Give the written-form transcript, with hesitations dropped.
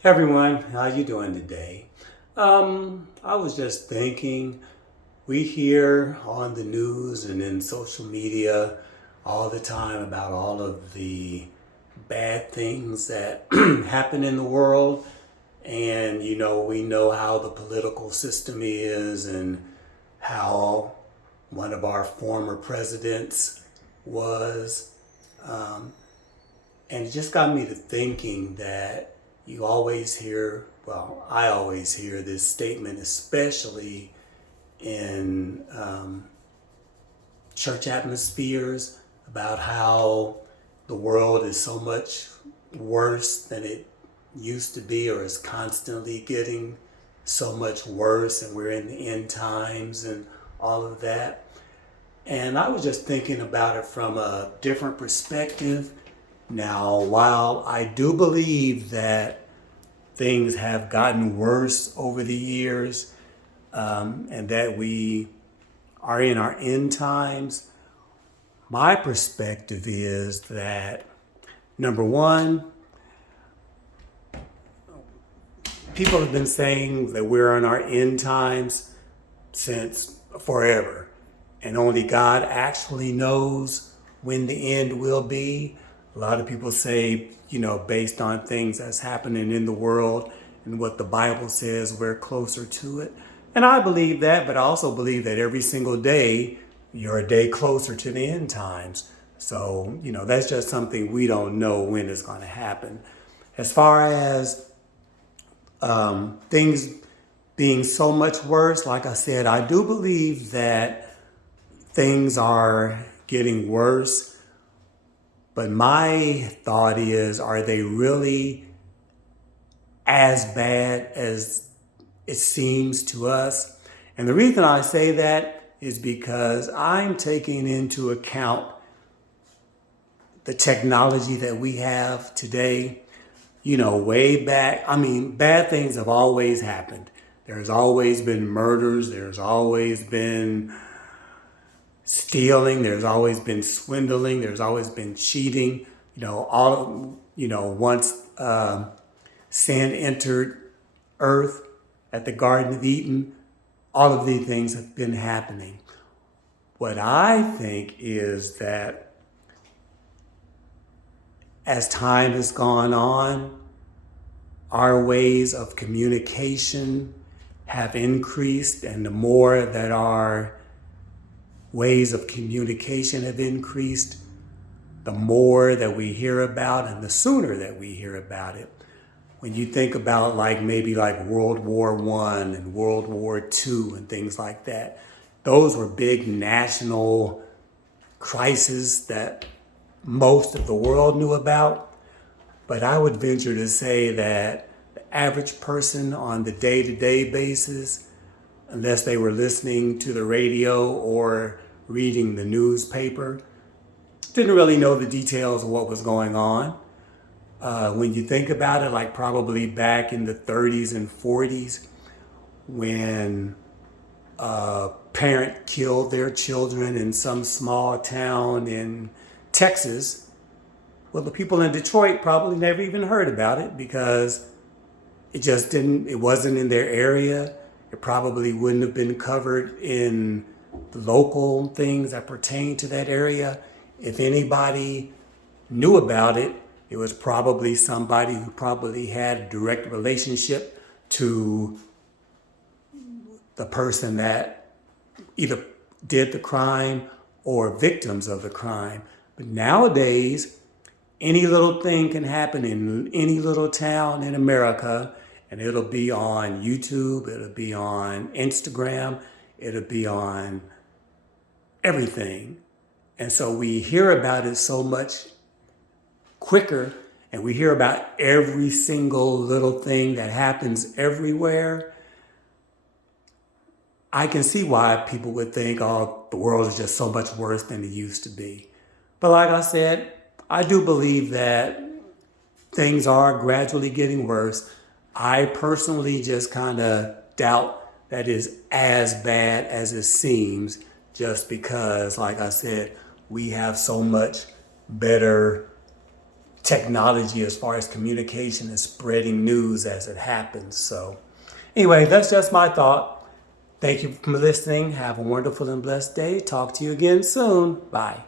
Hey everyone, how you doing today? I was just thinking, we hear on the news and in social media all the time about all of the bad things that happen in the world. And, we know how the political system is and how one of our former presidents was. Um, and it just got me to thinking that you always hear, well, I always hear this statement, especially in church atmospheres, about how the world is so much worse than it used to be, or is constantly getting so much worse, and we're in the end times and all of that. And I was just thinking about it from a different perspective. Now, while I do believe that things have gotten worse over the years, and that we are in our end times, my perspective is that number one, people have been saying that we're in our end times since forever, and only God actually knows when the end will be. A lot of people say, based on things that's happening in the world and what the Bible says, we're closer to it. And I believe that, but I also believe that every single day you're a day closer to the end times. So, that's just something we don't know when it's going to happen. As far as things being so much worse, like I said, I do believe that things are getting worse. But my thought is, are they really as bad as it seems to us? And the reason I say that is because I'm taking into account the technology that we have today. Way back, bad things have always happened. There's always been murders, there's always been stealing, there's always been swindling, there's always been cheating. Once sin entered earth at the Garden of Eden, all of these things have been happening. What I think is that as time has gone on, our ways of communication have increased, and the more that our ways of communication have increased, the more that we hear about and the sooner that we hear about it. When you think about maybe World War One and World War Two and things like that, those were big national crises that most of the world knew about. But I would venture to say that the average person on the day-to-day basis, unless they were listening to the radio or reading the newspaper, didn't really know the details of what was going on. When you think about it, probably back in the 30s and 40s, when a parent killed their children in some small town in Texas, well, the people in Detroit probably never even heard about it because it wasn't in their area. It probably wouldn't have been covered in the local things that pertain to that area. If anybody knew about it, it was probably somebody who probably had a direct relationship to the person that either did the crime or victims of the crime. But nowadays, any little thing can happen in any little town in America, and it'll be on YouTube, it'll be on Instagram, it'll be on everything. And so we hear about it so much quicker, and we hear about every single little thing that happens everywhere. I can see why people would think, oh, the world is just so much worse than it used to be. But like I said, I do believe that things are gradually getting worse. I personally just kind of doubt that is as bad as it seems, just because, like I said, we have so much better technology as far as communication and spreading news as it happens. So anyway, that's just my thought. Thank you for listening. Have a wonderful and blessed day. Talk to you again soon. Bye.